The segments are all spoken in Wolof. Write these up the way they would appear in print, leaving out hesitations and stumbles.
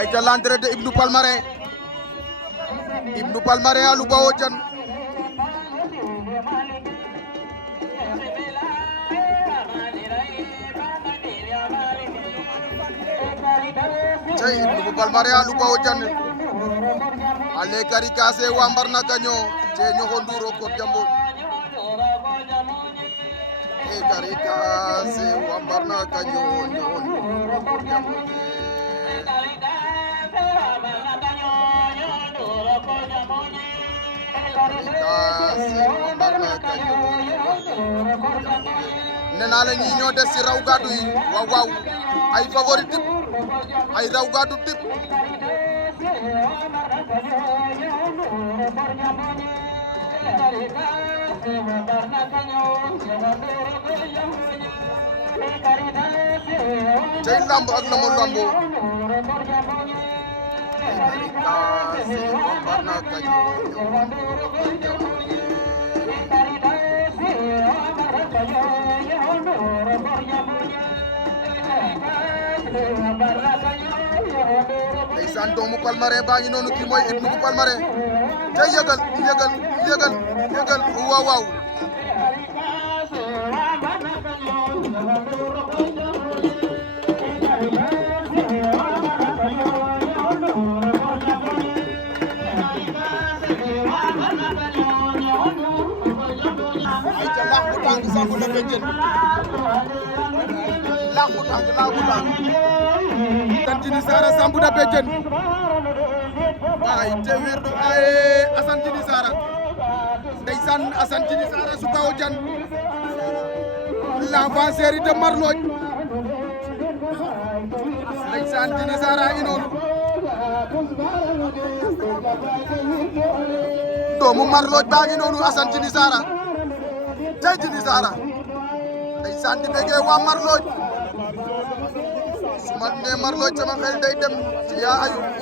Aïcha l'entrée de Ibnou Palmarin a lu bawoo jan cey Ibnou Palmarin a lu bawoo jan ale kari kase wambarna gaño ce ñoxo nduro ko jambo e kari kase wambarna gaño ñoxo nduro ko jambo nena la ñi ñoo des ci raw gàddu yi waaw waaw ay favori tip ay raw gàddu tip cey lamb ak na mo lambo ndeysaan doomu Palmarin baa ngi noonu kii mooy Ibnou Palmarin te yëgal waaw waaw sambu da bejen laaxu tàng Asantini Sara sambu da bejen ay te wirdu ay Asantini Sara ndeysaan Asantini Sara su kaw jan l'enfant chéri de Marloj ndeysaan Tini Sara inoon doomu Marloj baa ngi noonu Asantini Sara tey Tini Sara ndeysaan di bëggee waa Marloj su ma nee Marloj sama xel day dem ci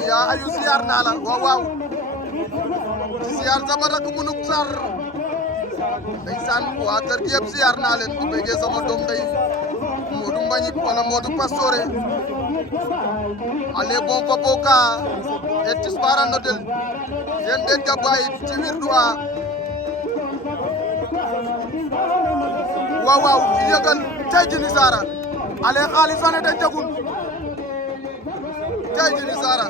yaa ayu siyaar naa la waaw waaw ci siyaar sama rakk munuk sar ndeysaan waa kër gi yëpp siyaar naa leen di bëggee sama doom day Modou Mbagnick wala Modou Pastore ale bon fa boka et tisbara notel yen den gabay ci wirdu a waaw waaw yëgal tey Tini Sara ale xaalis fane da jagun tey Tini Sara